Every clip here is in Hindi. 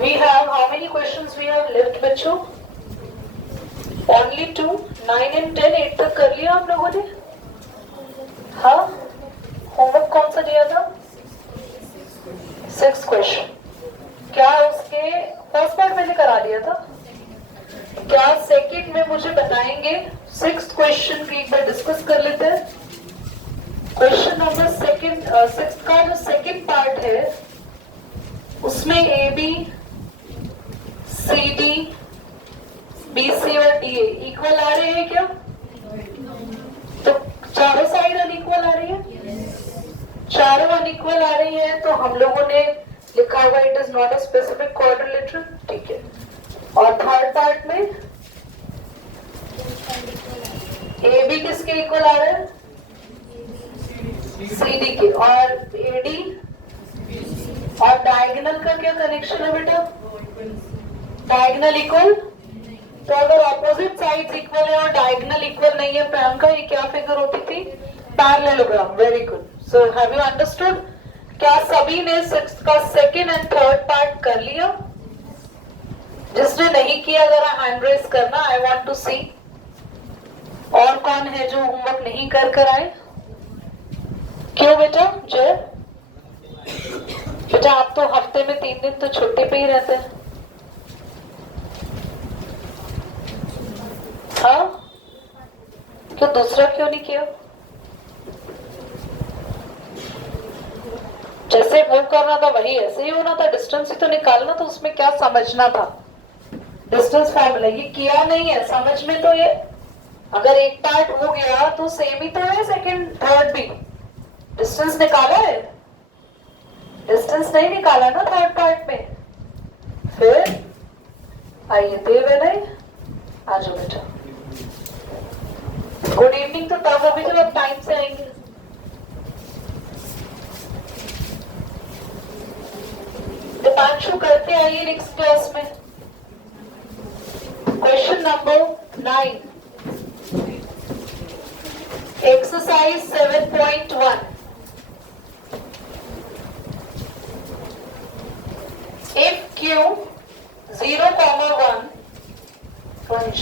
We have how many questions we have left बच्चों? Only 2. 9 and 10 8 तक कर लिया आप लोगों ने? हाँ? होमवर्क कौन सा दिया था? 6 क्वेश्चन. क्या उसके फर्स्ट पार्ट मैंने करा दिया था? क्या सेकंड में मुझे बताएंगे? 6th क्वेश्चन की एक बार डिस्कस कर लेते हैं. क्वेश्चन नंबर 6 का जो सेकंड पार्ट है उसमें A B C D B C और डी ए इक्वल आ रहे हैं क्या? तो चारों साइड अनइक्वल आ रही है. चारों अनइक्वल आ रही है तो हम लोगों ने लिखा हुआ it is not a specific quadrilateral. ठीक है. और थर्ड पार्ट में ए बी किसके इक्वल आ रहे हैं? सी डी के. और ए डी और डायगोनल का क्या कनेक्शन है बेटा? Diagonal equal. तो अगर ऑपोजिट साइड्स इक्वल है और डायगोनल इक्वल नहीं है प्रियंका, ये क्या फिगर होती थी? Parallelogram. Very good. So have you understood? क्या सभी ने 6th का सेकंड एंड थर्ड पार्ट कर लिया? जिसने नहीं किया जरा हैंड रेज करना. आई वांट टू सी. और कौन है जो होमवर्क नहीं कर आए? क्यों बेटा? जय बेटा आप तो हफ्ते में 3 दिन तो छुट्टी पे ही रहते हैं. हाँ? क्यों दूसरा क्यों नहीं किया? जैसे मूव करना था वही ऐसे ही होना था. डिस्टेंस ही तो निकालना था. उसमें क्या समझना था? डिस्टेंस फॉर्मूला ये किया नहीं है. समझ में तो ये अगर एक पार्ट हो गया तो सेम ही तो है सेकंड थर्ड भी. डिस्टेंस निकाला है? डिस्टेंस नहीं निकाला ना थर्ड पार्ट में. फिर आइए देव है नहीं. आ जाओ बेटा. गुड इवनिंग तो तब होगी जब आप टाइम से आएंगे. दीपांशु करते आइए नेक्स्ट क्लास में. Question number 9 exercise 7.1. If Q 0, 1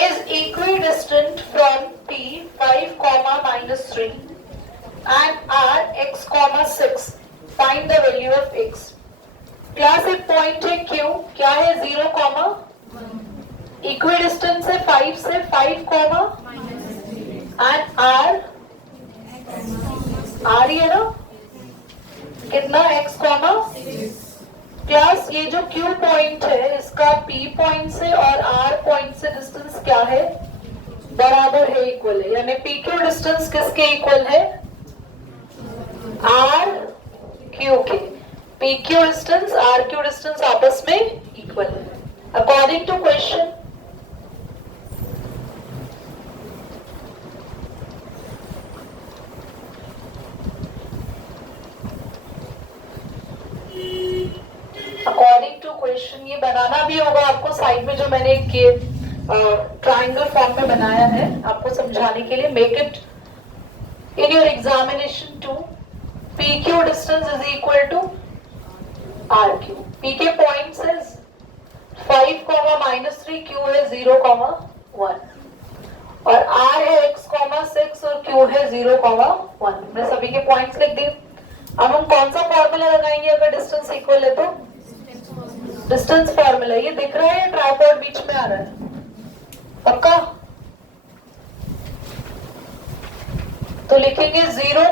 is equidistant from P 5, -3 and R x, 6, find the value of x. Class एक पॉइंट है Q क्या है? 0, इक्विडिस्टेंस है 5 से 5, एंड R ही है ना? कितना? x, क्लास ये जो Q पॉइंट है इसका P पॉइंट से और R पॉइंट से डिस्टेंस क्या है? बराबर है, इक्वल है. यानी PQ डिस्टेंस किसके इक्वल है? RQ के. PQ डिस्टेंस RQ डिस्टेंस आपस में इक्वल है according to question. According to question ये बनाना भी होगा आपको. साइड में जो मैंने एक ट्राइंगल फॉर्म में बनाया है आपको समझाने के लिए. Make it in your examination too. PQ distance is equal to RQ. P के पॉइंट्स है 5, -3, Q है 0, 1 और R है x, 6 और Q है 0, 1. मैं सभी के पॉइंट्स लिख दिए. अब हम कौन सा फॉर्मूला लगाएंगे अगर डिस्टेंस इक्वल है तो? Distance formula. ये दिख रहा है? ट्राइपॉड बीच में आ रहा है पक्का? तो लिखेंगे 0,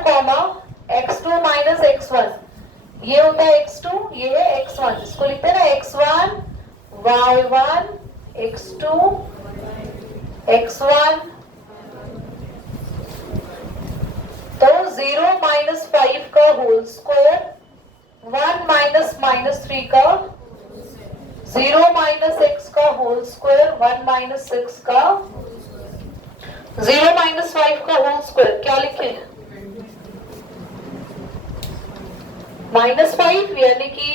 x2 - x1. ये होता है x2, ये है x1. इसको लिखते हैं ना x1 y1 x2 x1. तो 0 - 5 का होल स्क्वायर, 1 - -3 का, 0 - x का होल स्क्वायर, 1 - 6 का, 0 - 5 का होल स्क्वायर. क्या लिखे? -5 यानी कि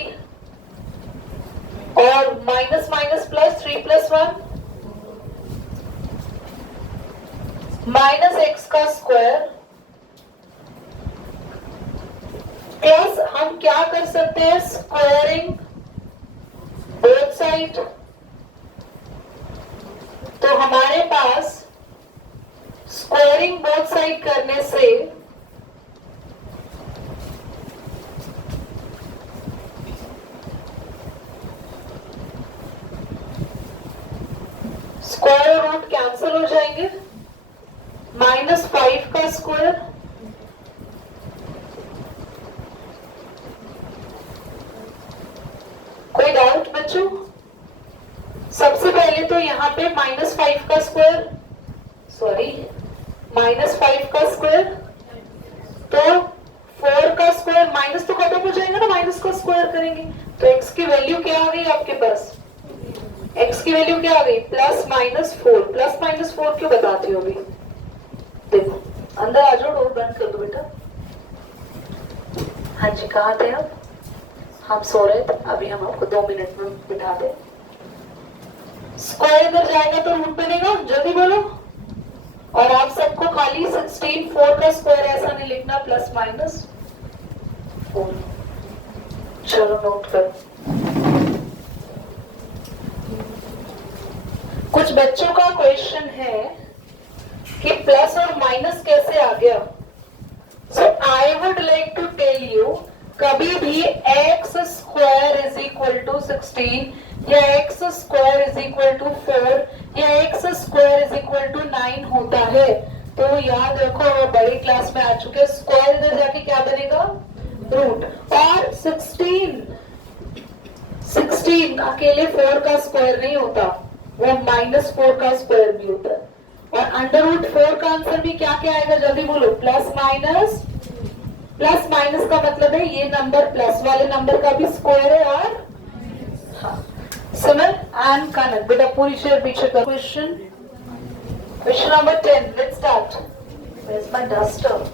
और माइनस माइनस प्लस 3 + 1 -x का स्क्वायर प्लस हम क्या कर सकते हैं, स्क्वायरिंग बोथ साइड। तो हमारे पास स्क्वायरिंग बोथ साइड करने से स्क्वायर रूट कैंसिल हो जाएंगे, -5 का स्क्वायर कोई डाउट बच्चों? सबसे पहले तो यहाँ पे -5 का स्क्वायर, सॉरी -5 का स्क्वायर, तो 4 का स्क्वायर, माइनस तो खत्म हो जाएगा ना, माइनस का स्क्वायर करेंगे तो x की वैल्यू क्या आ गई आपके पास, x की वैल्यू क्या आ गई, +-4। +-4 क्यों बताती हो अभी, देखो अंदर आ जाओ, डोर बंद कर दो बेटा। हाँ जी, कहाँ थे आप? हम सो रहे थे, अभी हम आपको 2 मिनट में बिठा दे। स्क्वायर इधर जाएगा तो रूट बनेगा, जल्दी बोलो। और आप सबको खाली 16 4 का स्क्वायर ऐसा नहीं लिखना, +-4। चलो नोट कर। कुछ बच्चों का क्वेश्चन है कि प्लस और माइनस कैसे आ गया। So I would like to tell you, कभी भी x square is equal to 16 या x square is equal to 4 या x square is equal to 9 होता है तो याद रखो, बड़ी क्लास में आ चुके हैं, स्क्वायर इधर जाके क्या बनेगा, रूट। और 16 अकेले 4 का स्क्वायर नहीं होता, वो -4 का स्क्वायर भी होता है। और √4 का आंसर भी क्या क्या आएगा, जल्दी बोलो, प्लस माइनस का मतलब है ये नंबर प्लस वाले नंबर का भी स्क्वायर है, और हाँ समझ एंड कनेक्ट। बेटा पूरी शेयर पीछे का question number 10, let's start. Where is my duster?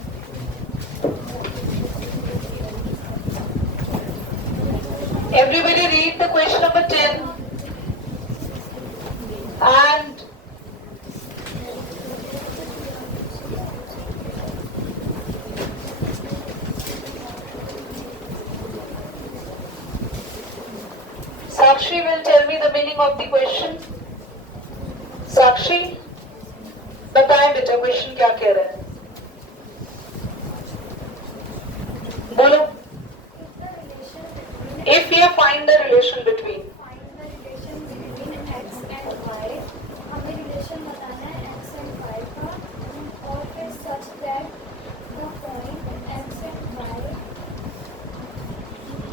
Everybody read the question number 10 and Sakshi will tell me the meaning of the question. Sakshi, बताएं बेटा क्वेश्चन क्या कह रहा है, बोलो। If you find the relation between x and y, हमें रिलेशन बताना है x and y का, और फिर such that the point x and y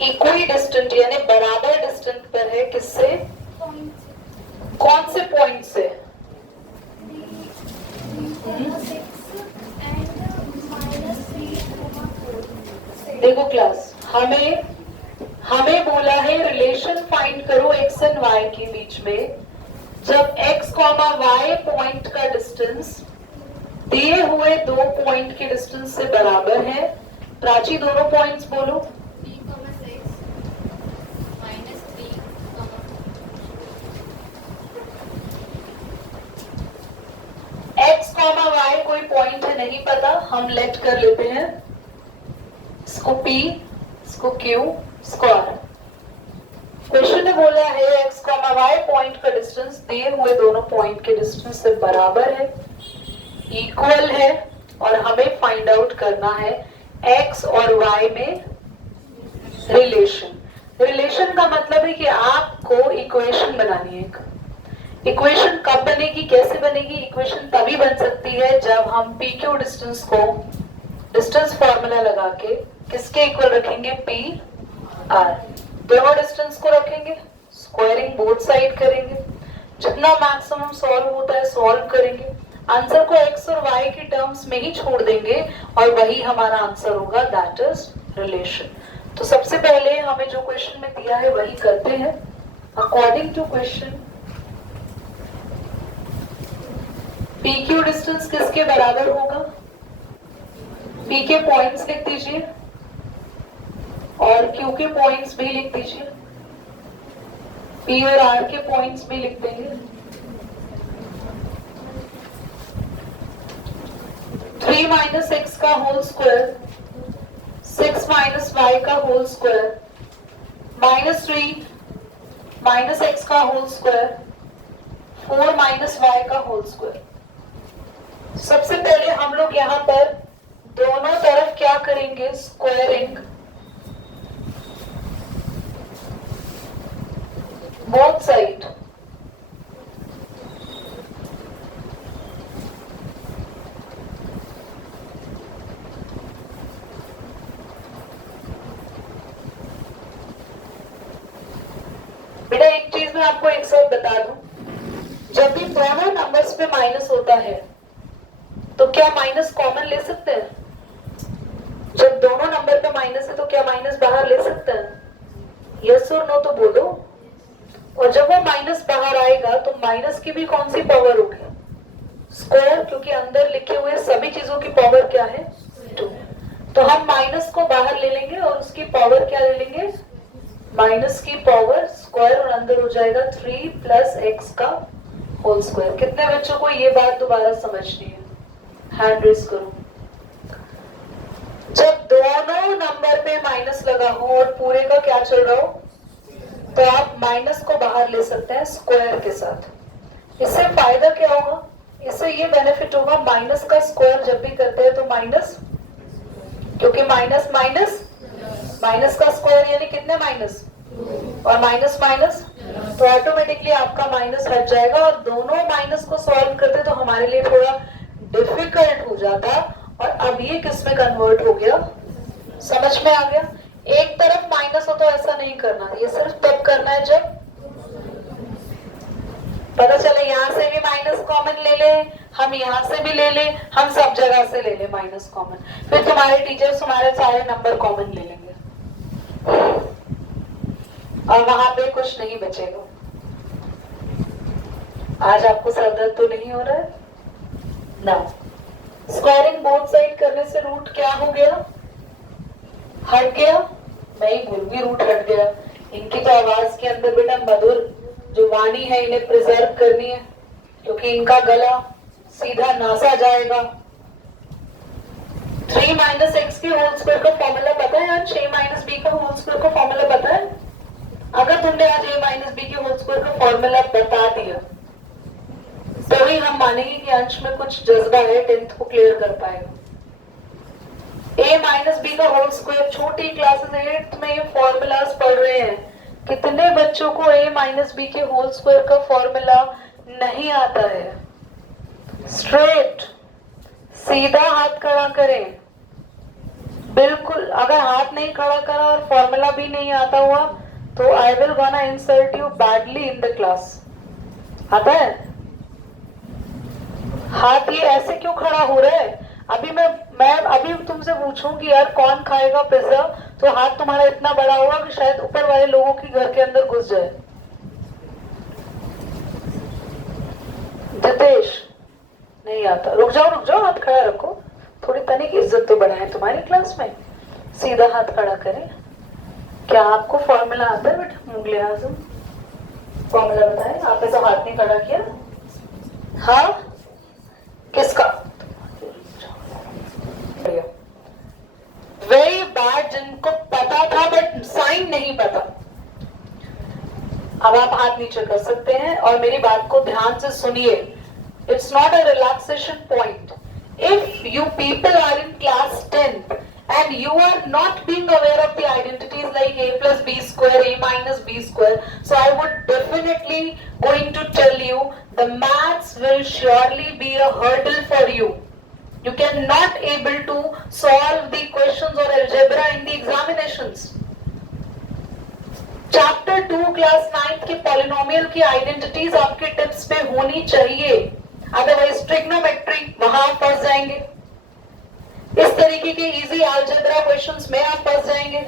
equally distant यानी बराबर डिस्टेंट पर है, किससे, point कौन से पॉइंट से, 3,6 and -3,4। देखो क्लास, हमें बोला है रिलेशन फाइंड करो x एंड y के बीच में, जब x, y पॉइंट का डिस्टेंस दिए हुए दो पॉइंट के डिस्टेंस से बराबर है। प्राची दोनों पॉइंट्स बोलो। x, y कोई पॉइंट है नहीं पता, हम लेट कर लेते हैं इसको p, इसको q, स्क्वायर। क्वेश्चन ने बोला है x, y पॉइंट का डिस्टेंस दिए हुए दोनों पॉइंट के डिस्टेंस से बराबर है, इक्वल है, और हमें फाइंड आउट करना है x और y में रिलेशन का मतलब है कि आपको इक्वेशन बनानी है। इक्वेशन कब बनेगी, कैसे बनेगी? इक्वेशन तभी बन सकती है जब हम पी क्यू डिस्टेंस को डिस्टेंस फॉर्मूला लगा के किसके इक्वल रखेंगे, पी आर, दोनों डिस्टेंस को रखेंगे, स्क्वायरिंग बोथ साइड करेंगे, जितना मैक्सिमम सॉल्व होता है सॉल्व करेंगे, आंसर को x और y की टर्म्स में ही छोड़ देंगे और वही हमारा आंसर होगा, दैट इज रिलेशन। तो सबसे पहले हमें जो क्वेश्चन में दिया है वही करते हैं। According to question, P Q distance किसके बराबर होगा? पी के पॉइंट्स लिख दीजिए और क्यू के पॉइंट्स भी लिख दीजिए, पी और आर के पॉइंट्स भी लिख देंगे। 3 - x का होल स्क्वायर 6 माइनस वाई का होल स्क्वायर, -3 माइनस एक्स का होल स्क्वायर, 4 माइनस वाई का होल स्क्वायर। सबसे पहले हम लोग यहाँ पर दोनों तरफ क्या करेंगे, स्क्वायरिंग बोथ साइड। बेटा एक चीज मैं आपको एक साथ बता दूं, जब भी दोनों नंबर्स पे माइनस होता है तो क्या माइनस कॉमन ले सकते हैं? जब दोनों नंबर पे माइनस है तो क्या माइनस बाहर ले सकते हैं? यस और नो तो बोलो। और जब वो माइनस बाहर आएगा तो माइनस की भी कौन सी पावर होगी? स्क्वायर, क्योंकि अंदर लिखे हुए सभी चीजों की पावर क्या है? 2। तो हम माइनस को बाहर ले लेंगे और उसकी पावर क्या ले लेंगे? माइनस की पावर स्क्वायर, और अंदर हो जाएगा 3 प्लस एक्स का होल स्क्वायर। कितने बच्चों को ये बात दोबारा समझनी है? हैंड रेज करो। जब दोनों नंबर पे माइनस लगा हो और पूरे का क्या चल रहा हो, तो आप माइनस को बाहर ले सकते हैं स्क्वायर के साथ। इससे फायदा क्या होगा? इससे ये बेनिफिट होगा, माइनस का स्क्वायर जब भी करते हैं तो माइनस, क्योंकि माइनस माइनस माइनस का स्क्वायर यानी कितने माइनस, और माइनस माइनस, तो ऑटोमेटिकली आपका माइनस हट जाएगा। और दोनों माइनस को सॉल्व करते तो हमारे लिए थोड़ा डिफिकल्ट हो जाता। और अब ये किस में कन्वर्ट हो गया? समझ में आ गया? एक तरफ माइनस हो तो ऐसा नहीं करना, ये सिर्फ तब करना है जब पता चले यहाँ से भी माइनस कॉमन ले ले, हम यहाँ से भी ले ले, हम सब जगह से ले ले माइनस कॉमन, फिर तुम्हारे टीचर्स तुम्हारे सारे नंबर कॉमन ले लेंगे और वहां पे कुछ नहीं बचेगा। आज आपको सर दर्द तो नहीं हो रहा है ना? स्क्वायरिंग बोथ साइड करने से रूट क्या हो गया? हट गया। मैं ही भूलूंगी, रूट हट गया। इनकी तो आवाज के अंदर बेटा मधुर जो वाणी है इन्हें प्रिजर्व करनी है, क्योंकि इनका गला सीधा नासा जाएगा। 3 माइनस एक्स के होल स्क्वायर का फॉर्मूला पता है? 6 माइनस बी का होल स्क्वायर का फॉर्मूला पता है? अगर तुमने आज a माइनस बी के होल स्क्वायर का फॉर्मूला बता दिया तो ही हम मानेंगे कि अंश में कुछ जज्बा है, 10th को क्लियर कर पाएगा। a माइनस बी का होल स्क्वायर, छोटी क्लासेस 8th में ये फॉर्मूलाज पढ़ रहे हैं। कितने बच्चों को a माइनस बी के होल स्क्वायर का फॉर्मूला नहीं आता है? स्ट्रेट सीधा हाथ खड़ा करें, बिल्कुल। अगर हाथ नहीं खड़ा करा और फॉर्मूला भी नहीं आता हुआ तो I will gonna insult you badly in the class. आता है? हाथ ये ऐसे क्यों खड़ा हो रहा है? अभी मैं अभी तुमसे पूछूंगी यार कौन खाएगा पिज्जा, तो हाथ तुम्हारा इतना बड़ा होगा कि शायद ऊपर वाले लोगों के घर के अंदर घुस जाए। जितेश नहीं आता। रुक जाओ, हाथ खड़ा रखो, थोड़ी तनिक इज्जत तो बढ़ाएं तुम्हारी क्लास में। सीधा हाथ खड़ा करें। क्या आपको फॉर्मूला आता है बेटा? मुगले आजम फॉर्मूला बताएं। आपने तो हाथ नहीं खड़ा किया। हाँ, किसका? वेरी बैड, जिनको पता था बट साइन नहीं पता। अब आप हाथ नीचे कर सकते हैं और मेरी बात को ध्यान से सुनिए। It's not a relaxation point. If you people are in class 10th and you are not being aware of the identities like a plus b square, a minus b square, so I would definitely going to tell you the maths will surely be a hurdle for you. You cannot able to solve the questions or algebra in the examinations. Chapter 2 class 9th के polynomial की identities आपके टिप्स पे होनी चाहिए, otherwise trigonometry वहां फंस जाएंगे। इस तरीके के इजी अलजेब्रा क्वेश्चंस में आप फंस जाएंगे।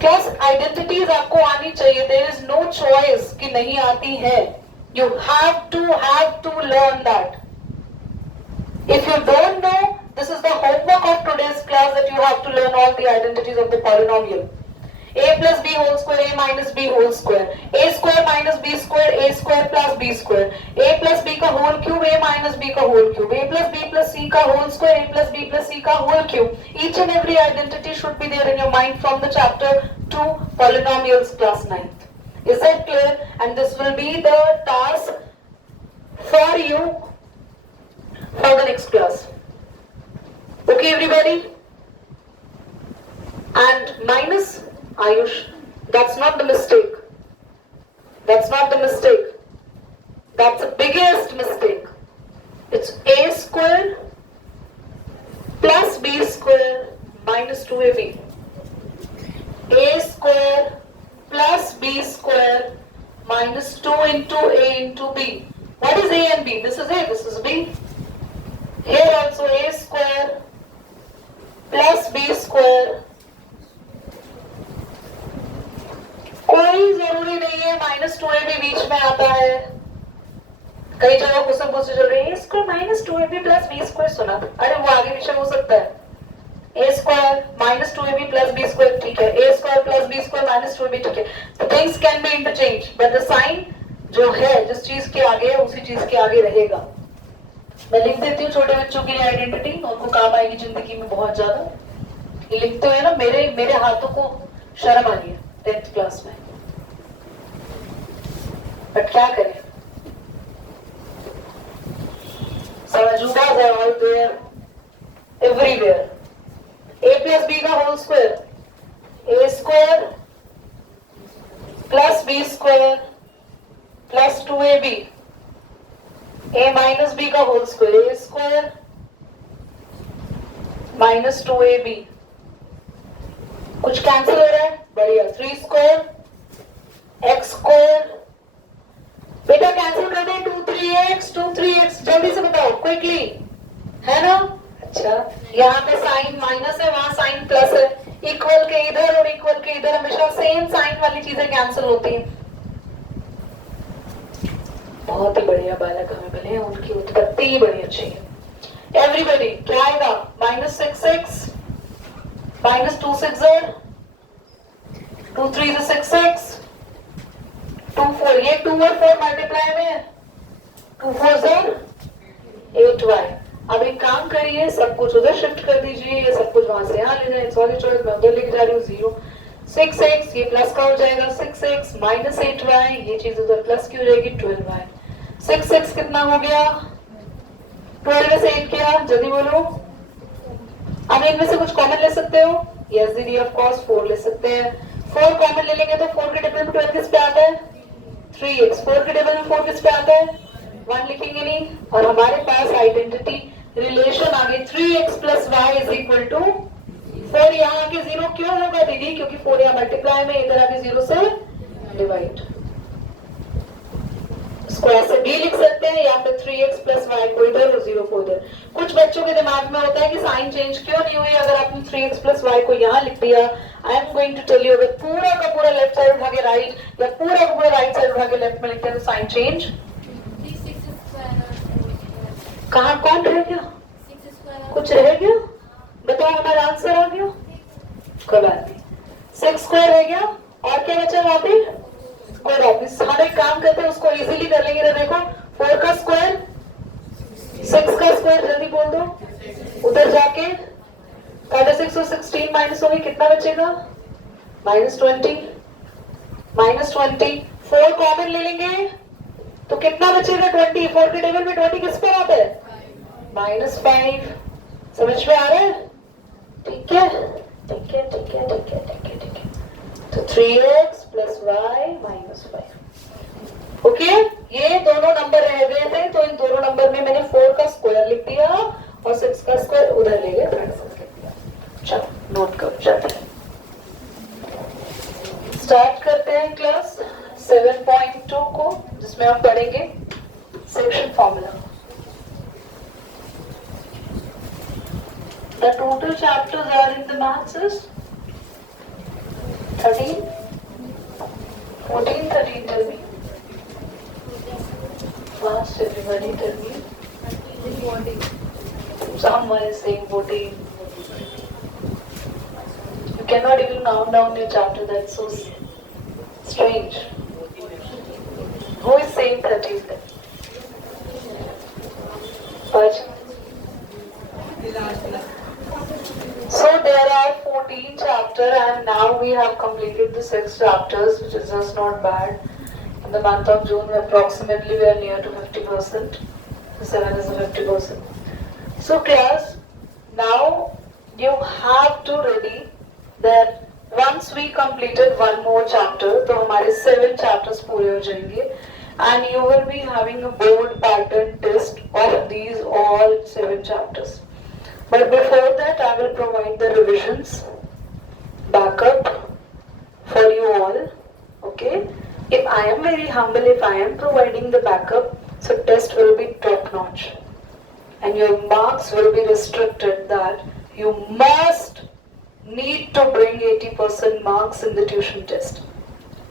क्लास आइडेंटिटीज आपको आनी चाहिए। देयर इज नो चॉइस कि नहीं आती है। You have to learn that. If you don't know, this is the homework of today's class that you have to learn all the identities of the polynomial. a plus b whole square, a minus b whole square, a square minus b square, a square plus b square, a plus b का whole cube, a minus b का whole cube, a plus b plus c का whole square, a plus b plus c का whole cube. Each and every identity should be there in your mind from the chapter 2 polynomials class 9th. Is that clear? And this will be the task for you for the next class. Okay, everybody? And minus, Ayush, that's not the mistake. That's not the mistake. That's the biggest mistake. It's a square plus b square minus 2ab. A square plus b square minus 2 into a into b. What is a and b? This is a, this is b. Here also a square plus b square. कोई जरूरी नहीं है माइनस 2a भी बीच में आता है. कई जगह क्वेश्चन पूछे चल रहे हैं square minus 2ab plus b square सुना, अरे वो आगे पीछे हो सकता है. a square minus 2ab plus b square ठीक है, a square plus b square minus 2ab ठीक है. The things can be interchange but the sign जो है जिस चीज के आगे है उसी चीज के आगे रहेगा. मैं लिख देती हूँ छोटे बच्चों की आइडेंटिटी, उनको काम आएगी जिंदगी में बहुत ज्यादा. ये लिखते हुए ना मेरे हाथों को शर्म आ गई 10th क्लास में, बट क्या करें. Some ajudas are all there, everywhere. A plus b का whole square, a square plus b square plus 2ab. A minus b का whole square, a square minus 2ab. कुछ कैंसिल हो रहा है, बढ़िया. 3 स्क्वायर x स्क्वायर, बेटा कैंसिल कर दे. 2 3x 2 3x, जल्दी से बताओ क्विकली, है ना. अच्छा, यहाँ पे साइन माइनस है, वहां साइन प्लस है. इक्वल के इधर और इक्वल के इधर हमेशा सेम साइन वाली चीजें कैंसिल होती हैं. बहुत ही बढ़िया बालक हमें मिले हैं, उनकी उत्पत्ति ही बड़ी अच्छी है. एवरीबॉडी क्या आएगा? Minus 6x minus 2 6 are 2 3 is 6x 2 4, ये 2 और 4 मल्टीप्लाई में 2 4 are 8y. अब एक काम करिए, सब कुछ उधर शिफ्ट कर दीजिए, ये सब कुछ वहां से यहाँ ले जाए. सॉरी चॉइस मैं उधर लेके जा रही हूँ. 0 6x, ये प्लस का हो जाएगा 6x माइनस 8y, ये चीज उधर प्लस की हो जाएगी 12y. 6x कितना हो गया? 12 में से 8 किया, जल्दी बोलो. अब इनमें से कुछ कॉमन ले सकते हो. यस दीदी ऑफ कोर्स 4 ले सकते हैं. 4 कॉमन ले लेंगे तो 4 के टेबल में 12 किस पे आता है? 3x. 4 के टेबल में 4 किस पे आता है? 1 लिखेंगे नहीं. और हमारे पास आइडेंटिटी रिलेशन आ गई 3x plus y is equal to 4. यहाँ आके 0 क्यों होगा दीदी? क्योंकि 4 यहाँ मल्टीप्लाई में, इधर आके 0 से डिवाइड. इसको ऐसे भी लिख सकते हैं या फिर 3x प्लस y को इधर और 0 को इधर. कुछ बच्चों के दिमाग में होता है कि साइन चेंज क्यों नहीं हुई अगर आपने 3x प्लस y को यहाँ लिख दिया. I am going to tell you, अगर पूरा का पूरा लेफ्ट साइड उठा के राइट या पूरा का पूरा राइट साइड उठा के लेफ्ट में लिखते हैं तो साइन चेंज कहाँ? कौन रह गया? कुछ रह गया? बताओ, हमारा आंसर आ गया. कोई बात नहीं, 6 स्क्वायर रह गया. और क्या बचा वहां पे? कोई बात नहीं, हम एक काम करते हैं, उसको इजीली कर लेंगे. देखो 4 का स्क्वायर 6 का स्क्वायर, जल्दी बोल दो. उधर जाके 36 और 16 माइनस होंगे, कितना बचेगा? -20. -20. 4 कॉमन ले लेंगे तो कितना बचेगा? 20. 4 के टेबल में 20 किस पर आता है? -5. समझ में आ रहा है? ठीक है ठीक है ठीक है ठीक है ठीक है ठीक है. तो 3x plus y minus 5. Okay, ये दोनों नंबर रह गए थे तो इन दोनों नंबर में मैंने 4 का स्क्वायर लिख दिया और 6 का स्क्वायर उधर ले गया, लिख दिया. चलो नोट करो. चलो स्टार्ट करते हैं क्लास 7.2 को, जिसमें हम पढ़ेंगे section formula. The total chapters are in the maths is 13, 14, 13, tell me. Fast everybody, tell me. Someone is saying 14. cannot even count down your chapter. That's so strange. Who is saying 13 then? But so there are 14 chapters, and now we have completed the 6 chapters, which is just not bad. In the month of June, approximately we are near to 50%. 7 is 50%. So class, now you have to ready that once we completed one more chapter, तो हमारे 7 chapters पूरे हो जाएंगे, and you will be having a board pattern test of these all 7 chapters. But before that, I will provide the revisions backup for you all. Okay? If I am very humble, if I am providing the backup, so test will be top notch. And your marks will be restricted that you must need to bring 80% marks in the tuition test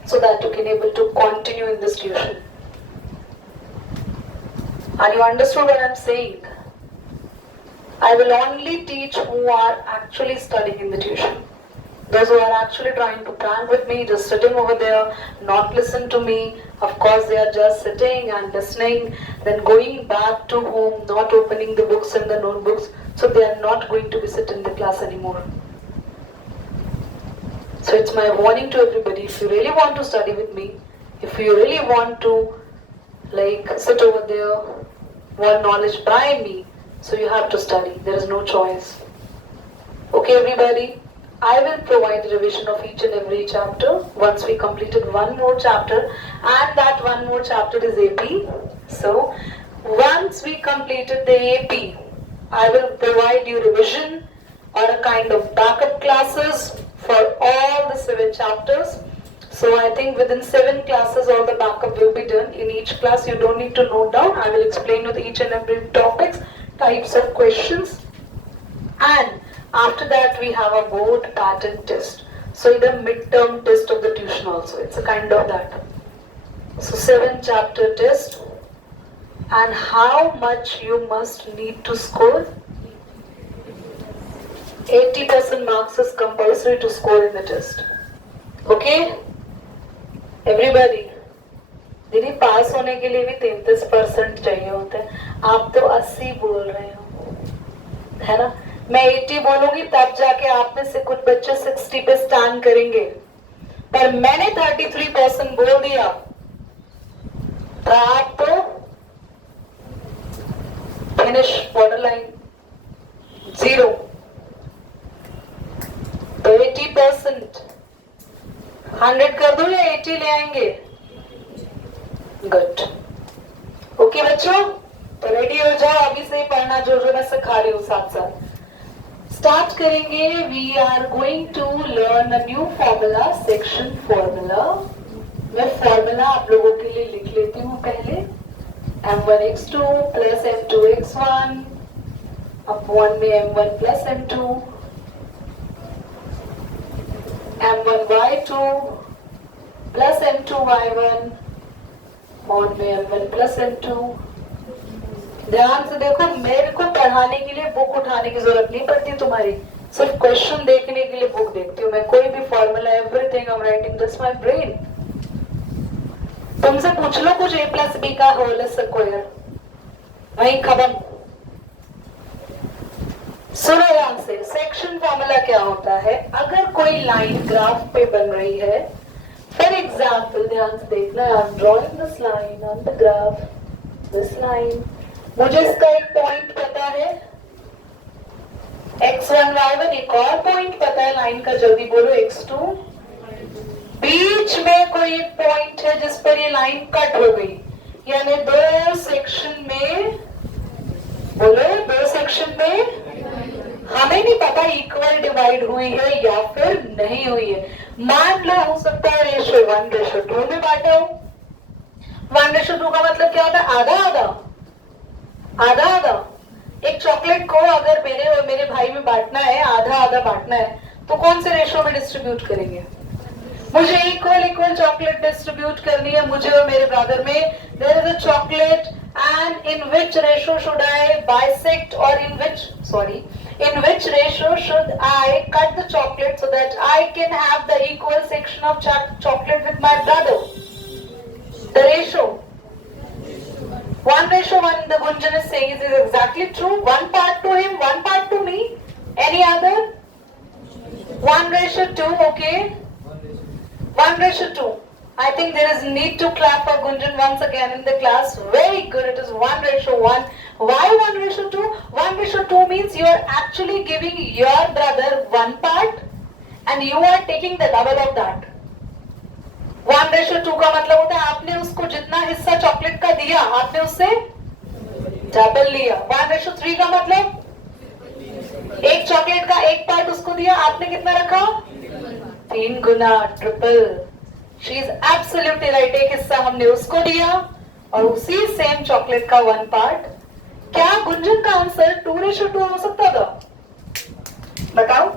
so that you can able to continue in this tuition. Are you understood what I am saying? I will only teach who are actually studying in the tuition. Those who are actually trying to prank with me, just sitting over there, not listen to me. Of course, they are just sitting and listening, then going back to home, not opening the books and the notebooks. So they are not going to be sit in the class anymore. So it's my warning to everybody, if you really want to study with me, if you really want to sit over there, want knowledge by me, so you have to study. There is no choice. Okay, everybody? I will provide the revision of each and every chapter once we completed one more chapter, and that one more chapter is AP. So, once we completed the AP, I will provide you revision or a kind of backup classes for all the 7 chapters. So I think within 7 classes all the backup will be done. In each class you don't need to note down. I will explain with each and every topics, types of questions, and after that we have a board pattern test. So the midterm test of the tuition also. It's a kind of that. So 7 chapter test, and how much you must need to score? 80% marks is compulsory to score in the test. Okay? Everybody. दीदी पास होने के लिए भी 33% चाहिए होता है. आप तो 80 बोल रहे हो, है ना? मैं 80 बोलूंगी तब जाके आप में से कुछ बच्चे 60 पे स्टैंड करेंगे. पर मैंने 33% बोल दिया तो आप तो फिनिश बॉर्डर लाइन 0. तो 80% 100 कर दूं या 80 ले आएंगे? गुड. ओके बच्चों, तो रेडी हो जाओ. अभी से ही पढ़ना जो जो मैं सिखा रही हूँ साथ साथ. स्टार्ट करेंगे. We are going to learn a new formula, section formula. मैं फॉर्मूला आप लोगों के लिए लिख लेती हूँ पहले. m1x2 प्लस m2x1 अपॉन में m1 plus m2, m1y2 plus m2y1 और में m1 प्लस m2. ध्यान से देखो, मेरे को पढ़ाने के लिए बुक उठाने की जरूरत नहीं पड़ती तुम्हारी. सिर्फ क्वेश्चन देखने के लिए बुक देखती हूँ मैं. कोई भी formula, everything I am writing this my brain. तुमसे पूछ लो कुछ a प्लस b का होल स्क्वायर, वही खत्म. सुनो ध्यान से. सेक्शन फॉर्मूला क्या होता है? अगर कोई लाइन ग्राफ पे बन रही है, फॉर एग्जाम्पल ध्यान से देखना, I am drawing this line on the graph, this line. मुझे इसका एक पॉइंट पता है x1 y1, एक और पॉइंट पता है लाइन का, जल्दी बोलो x2. बीच में कोई एक पॉइंट है जिस पर ये लाइन कट हो गई, यानी 2 सेक्शन में, बोलो 2 सेक्शन में हमें नहीं पता इक्वल डिवाइड हुई है या फिर नहीं हुई है. मान लो हो सकता है रेशो 1:2 में बांटा हो. 1:2 का मतलब क्या होता है? आधा आधा, आधा आधा. एक चॉकलेट को अगर मेरे और मेरे भाई में बांटना है, आधा आधा बांटना है, तो कौन से रेशो में डिस्ट्रीब्यूट करेंगे? मुझे इक्वल चॉकलेट डिस्ट्रीब्यूट करनी है, मुझे और मेरे ब्रदर में. There is a chocolate, and in which ratio should I bisect, or in which, sorry, In which ratio should I cut the chocolate so that I can have the equal section of chocolate with my brother? The ratio 1:1. The Gunjan is saying is exactly true. One part to him, one part to me. Any other? 1:2. Okay. 1:2. I think there is need to clap for Gunjan once again in the class. Very good. It is 1:1. Why 1:2? 1:2 means you are actually giving your brother one part and you are taking the double of that. 1:2 का मतलब होता है आपने उसको जितना हिस्सा चॉकलेट का दिया आपने उससे डबल लिया. 1:3 का मतलब एक चॉकलेट का एक पार्ट उसको दिया आपने कितना रखा? 3 गुना, triple. She is absolutely right. एक हिस्सा हमने उसको दिया और उसी सेम चॉकलेट का वन पार्ट. क्या गुंजन का आंसर 2:2 हो सकता था? बताओ.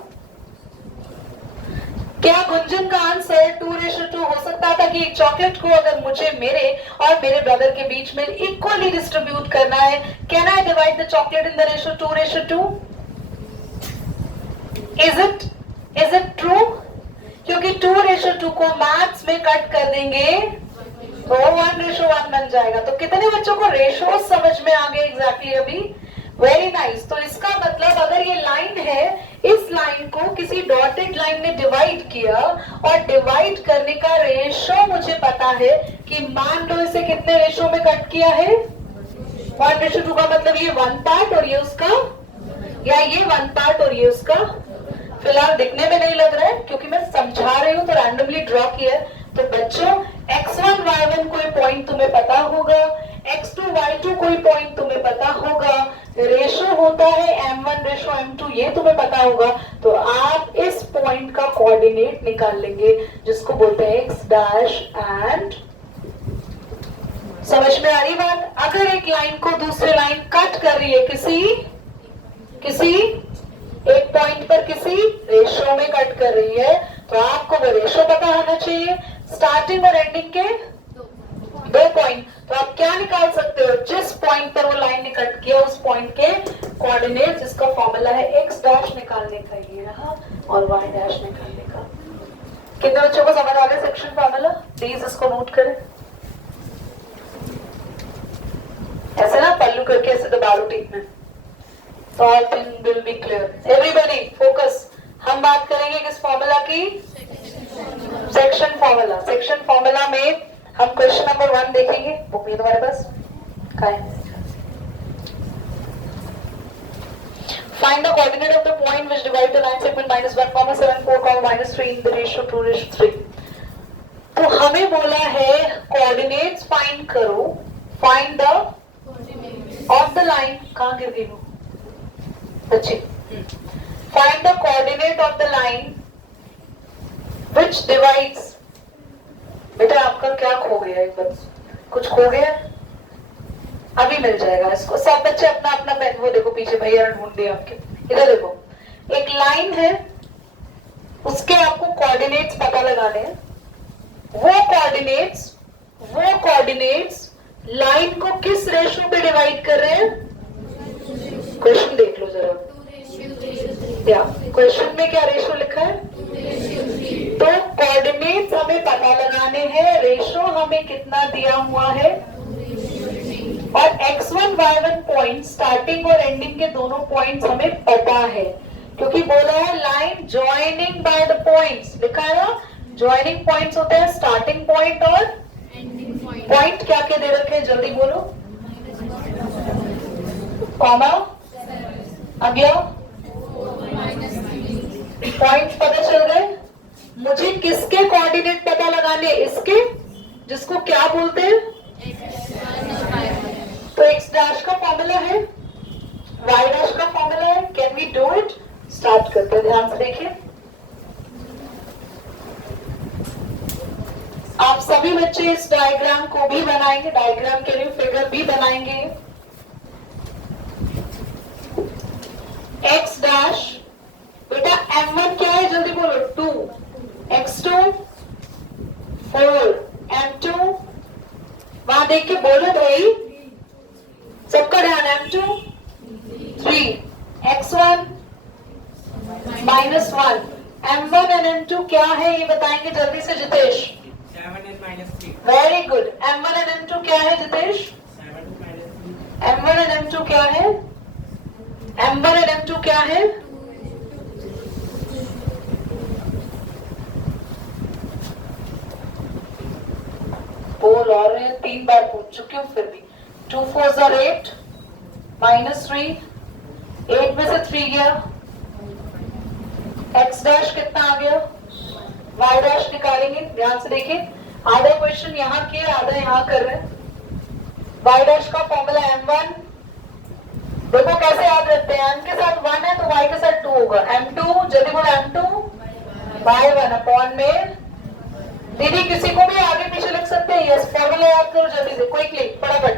क्या गुंजन का आंसर 2:2 हो सकता था कि चॉकलेट को अगर मुझे मेरे और मेरे ब्रदर के बीच में इक्वली डिस्ट्रीब्यूट करना है, can I divide the chocolate in the ratio 2:2? Is it true? क्योंकि 2:2 को मैथ्स में कट कर देंगे तो 1:1 बन जाएगा. तो कितने बच्चों को रेशियो समझ में आ गए एग्जैक्टली अभी? Very nice. तो इसका मतलब अगर ये लाइन है, इस लाइन को किसी डॉटेड लाइन ने डिवाइड किया और डिवाइड करने का रेशो मुझे पता है कि मान लो इसे कितने रेशो में कट किया है? 1:2 का मतलब ये वन पार्ट और ये उसका, या ये वन पार्ट और ये उसका. फिलहाल दिखने में नहीं लग रहा है क्योंकि मैं समझा रही हूँ तो रैंडमली ड्रॉ किया है. तो बच्चों x1 y1 कोई पॉइंट तुम्हें पता होगा, x2 y2 कोई पॉइंट तुम्हें पता होगा, रेशो होता है m1:m2 ये तुम्हें पता होगा. तो आप इस पॉइंट का कोऑर्डिनेट निकाल लेंगे जिसको बोलते हैं x डैश एंड. समझ में आ रही बात? अगर एक लाइन को दूसरी लाइन कट कर रही है किसी एक पॉइंट पर किसी रेशो में कट कर रही है तो आपको वो रेशो पता होना चाहिए. स्टार्टिंग और एंडिंग के 2 पॉइंट. तो आप क्या निकाल सकते हो? जिस पॉइंट पर वो लाइन ने कट किया उस पॉइंट के कोऑर्डिनेट, जिसका फॉर्मूला है x डैश निकालने का ये रहा और y डैश निकालने का. कितने बच्चों को समझ आ गया सेक्शन फॉर्मूला? प्लीज इसको नोट करें. ऐसे ना पल्लू करके ऐसे दबा लो टीप में. So all things will be clear. Everybody focus. हम बात करेंगे किस फॉर्मूला की? Section formula. सेक्शन फॉर्मूला में हम क्वेश्चन नंबर 1 देखेंगे. बुक में तुम्हारे पास क्या है? Find the coordinate of the point which divide the line segment -1, 7, 4, -3 in the ratio 2:3. तो हमें बोला है कोऑर्डिनेट्स फाइंड करो. Find the of the line. कहाँ गिर गई वो बच्चे? Find the coordinate of the line which divides. बेटा आपका क्या खो गया? एक बार कुछ खो गया? अभी मिल जाएगा इसको. सब बच्चे अपना अपना पेन वो देखो पीछे भैया ने ढूंढ दिया आपके. इधर देखो एक लाइन है उसके आपको कोऑर्डिनेट्स पता लगाने हैं. वो कोऑर्डिनेट्स लाइन को किस रेशो पे डिवाइड कर रहे हैं? क्वेश्चन देख लो जरा. क्या क्वेश्चन में क्या रेशो लिखा है? तो कोऑर्डिनेट्स हमें पता लगाने हैं. रेशो हमें कितना दिया हुआ है? और x1 y1 पॉइंट स्टार्टिंग और एंडिंग के दोनों पॉइंट्स हमें पता है क्योंकि बोला है line joining by the points. लिखा है ना ज्वाइनिंग पॉइंट्स होते हैं स्टार्टिंग पॉइंट और पॉइंट. क्या क्या दे रखे हैं जल्दी बोलो? कॉमा. अगला पॉइंट पता चल गए. मुझे किसके कोऑर्डिनेट पता लगाने? इसके, जिसको क्या बोलते हैं? तो x डैश का फॉर्मूला है, y डैश का फॉर्मूला है. Can we do it? Start करते हैं. ध्यान से देखिए. आप सभी बच्चे इस डायग्राम को भी बनाएंगे. डायग्राम के लिए फिगर भी बनाएंगे. x डैश बेटा m1 क्या है जल्दी बोलो? 2, x2 4, m2 वहां देख के बोलो भाई. सबका ध्यान. m2 3, x1 -1। m1 and m2 क्या है ये बताएंगे जल्दी से Jitesh. 7 and -3। Very good. m1 and m2 क्या है Jitesh? 7 and -3। m1 and m2 क्या है? m1 एंड m2 क्या है? बोल और रहे हैं, 3 बार पूछ चुकी हूँ फिर भी। 2 4s are 8 -3, 8 में से 3 गया, x डैश कितना आ गया, y डैश निकालेंगे। ध्यान से देखिए, आधा क्वेश्चन यहाँ किया, आधा यहाँ कर रहे हैं। y डैश का फॉर्मूला m1, देखो कैसे याद रखते हैं, m के साथ 1 है तो y के साथ 2 होगा। m2 जल्दी बोलो, m2 y1 अपॉन में, दीदी किसी को भी आगे पीछे लिख सकते हैं। यस, फॉर्मूला याद करो जल्दी से, क्विकली फटाफट।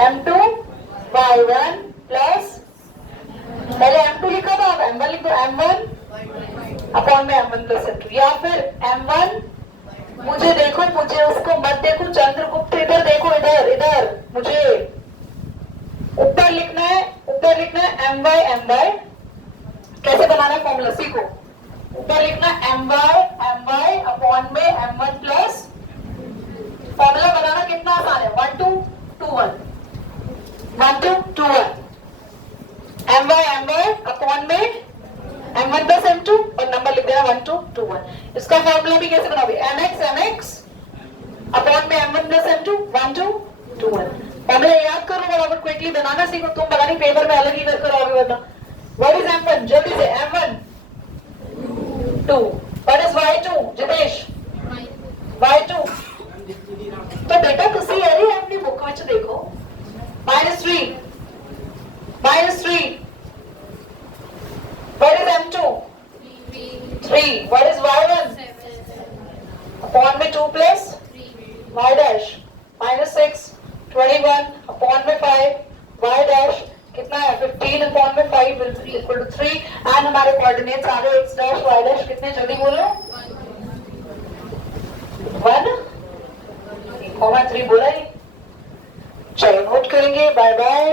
m2 y1 प्लस, पहले m2 लिखा था, अब m1 लिख दो, m1 अपॉन में m1 प्लस m2, या फिर m1, मुझे देखो, मुझे उसको मत देखो, चंद्रगुप्त इधर देखो, इधर मुझे ऊपर लिखना है, my कैसे बनाना है फॉर्मूला सीखो। ऊपर लिखना my अपॉन में m1 प्लस, फॉर्मूला बनाना कितना आसान है, 1 2 2 1, 1 2 2 1, my अपॉन में m1 प्लस m2 और नंबर लिख देना 1 2 2 1। इसका फॉर्मूला भी कैसे बनाओगे, mx अपॉन में m1 प्लस m2 1 2 2 1। फॉर्मूला याद करो बराबर, क्विकली बनाना सीखो, तुम पता नहीं पेपर में अलग ही कर करोगे वरना। व्हाट इज m1 जल्दी से, m1 2, what is y2 Jitesh? y2 तो बेटा तुसी अरे अपनी बुक में देखो, -3 what is m2 3, what is y1 upon में 2 प्लस y डैश -6 21 अपॉन में 5 y डैश कितना है 15 अपॉन में 5 इक्वल टू 3 एंड हमारे कोऑर्डिनेट्स आ गए x डैश y डैश कितने, जल्दी बोलो 1 3 बोला ही। चलो नोट करेंगे, बाय बाय।